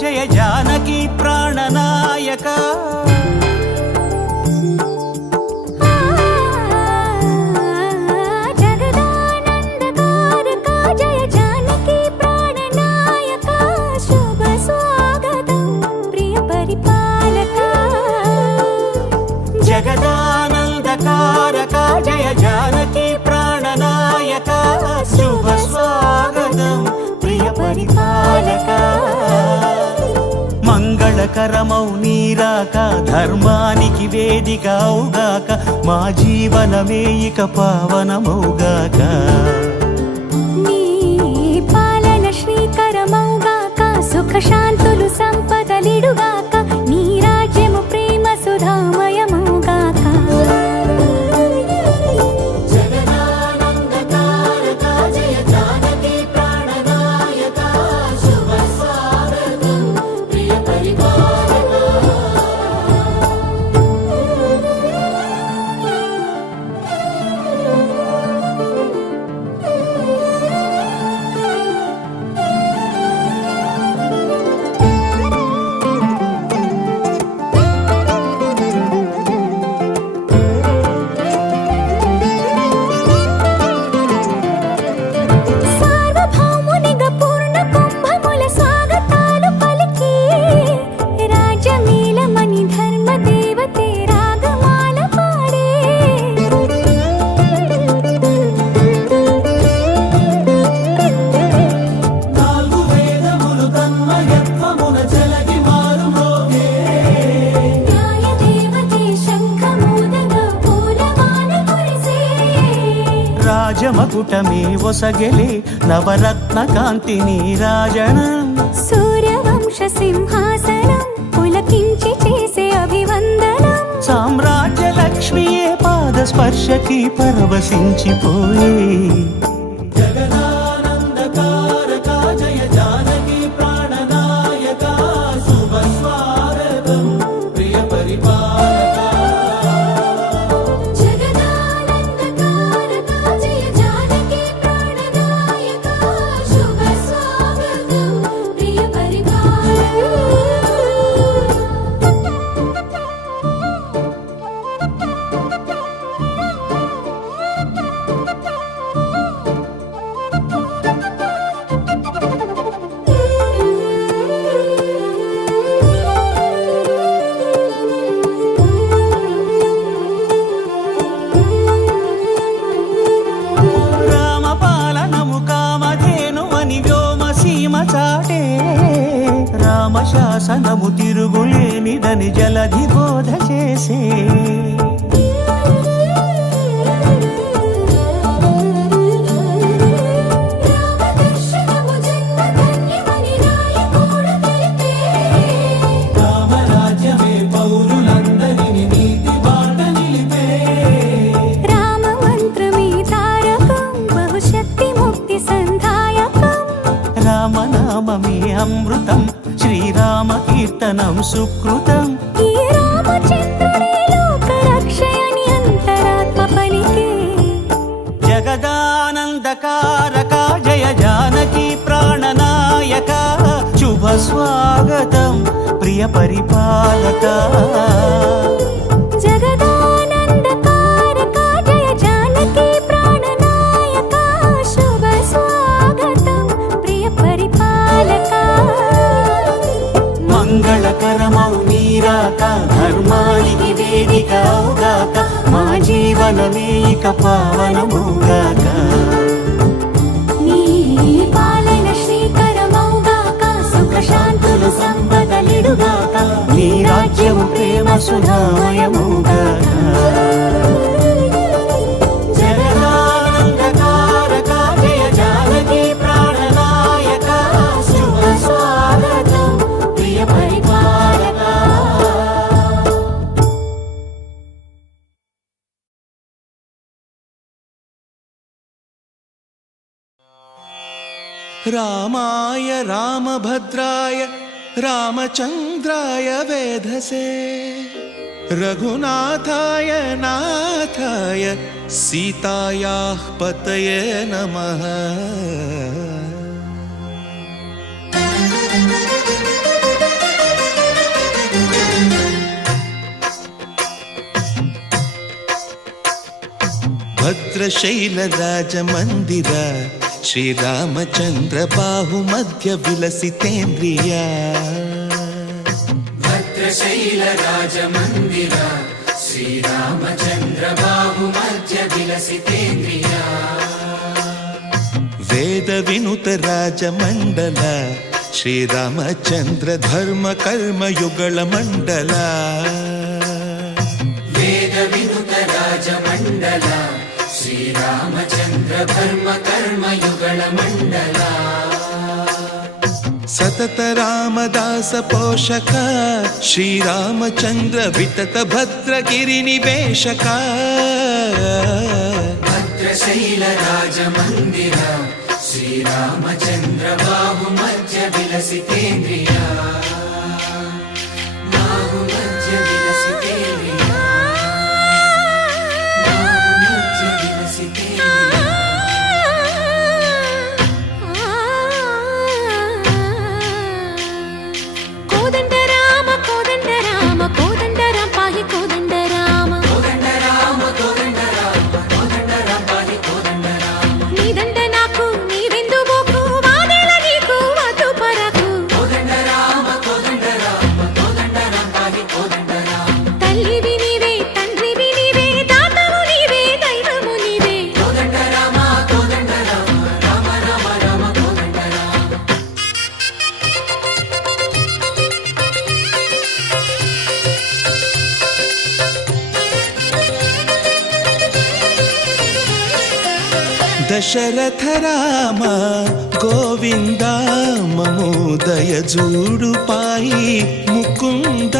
జయ జానకి ప్రాణనాయక జగదానందకారక జయ జానకి ప్రాణనాయక శుభ స్వాగతం ప్రియ పరిపాలక జగదానందకారక జయ జానకి ప్రాణనాయక శుభ స్వాగతం ప్రియ పరిపాలక మంగళకరమౌ నీరాక ధర్మానికి వేదిక అవుగాక మా జీవనమే ఇక పావనమౌగాక నీ పాలన శ్రీకరమౌగాక సుఖ శాంతులు సంపదలిడుగాక నీ రాజ్యము ప్రేమ సుధామయమౌగాక రాజమకుటమే ఒసగెలే నవరత్న కాంతి నీరాజనం సూర్యవంశ సింహాసనం పులకించి చేసే అభివందనం సామ్రాజ్య లక్ష్మియే పాద స్పర్శకి పరవశించిపోయే జగదానందకారక జయ జానకి ప్రాణనాయక శుభ స్వాగతం ప్రియ పరిపాలక రామశాసనము తిరుగులేనిదని జలధి బోధ చేసే రామరాజ్యమే పౌరులందరిని నీతి బాట నిలిపే రామ మంత్రమే తారకం బహుశక్తి ముక్తి సంధాయకం రామనామమే అమృతం శ్రీరామ కీర్తనం సుకృతం ఈ రామచంద్రుడే లోక రక్షయని అంతరాత్మ పలికే జగదానందకారక జయ జానకి ప్రాణనాయక శుభ స్వాగతం ప్రియ పరిపాలక జగదానందకారక జయ జానకి ప్రాణనాయక శుభ స్వాగతం ప్రియ పరిపాలక మంగళకరమౌ నీరాక ధర్మానికి వేదిక అవుగాక మా జీవనమే ఇక పావనమౌగాక నీ పాలన శ్రీకరమౌగాక సుఖ శాంతులు సంపదలిడుగాక నీ రాజ్యము ప్రేమ సుధామయమౌగాక జగదానందకారక रामाय रामभद्राय रामचन्द्राय वेधसे रघुनाथाय नाथाय सीतायाः पतये नमः। भद्रशैलराजमन्दिर श्रीरामचन्द्र बाहुमध्य विलसितेन्द्रिया भद्रशैलराजमन्दिर श्रीरामचन्द्र बाहुमध्य विलसितेन्द्रिया वेदविनुत राजमण्डल श्रीरामचन्द्र धर्म कर्म युगल मण्डल वेदविनुत राजमण्डल श्रीरामचन्द्र धर्म कर्म युगल मण्डल सतत रामदास पोषक श्रीरामचन्द्र वितत भद्रगिरिनिवेशक भद्रशैलराजमन्दिर श्रीरामचन्द्र बाहुमध्य विलसितेन्द्रिया बाहुमध्य विलसितेन्द्रिया बाहुमध्य विलसितेन्द्रिया కోదండ రామ కోదండ రామ కోదండ రామ పాహి కోదండ రామ కోదండ రామ కోదండ రామ కోదండ రామ పాహి కోదండ రామ నీదండ నాకు నీవెందు బోకు వాదేల నీకు వద్దు పరకు కోదండ రామ కోదండ రామ కోదండ రామ పాహి కోదండ రామ తల్లివి నీవే తండ్రివి నీవే దాతవు నీవే దైవము నీవే కోదండ రామ కోదండ రామ రామ రామ రామ కోదండ రామ दशरथ राम गोविंद ममोदय जूडु पाई मुकुंद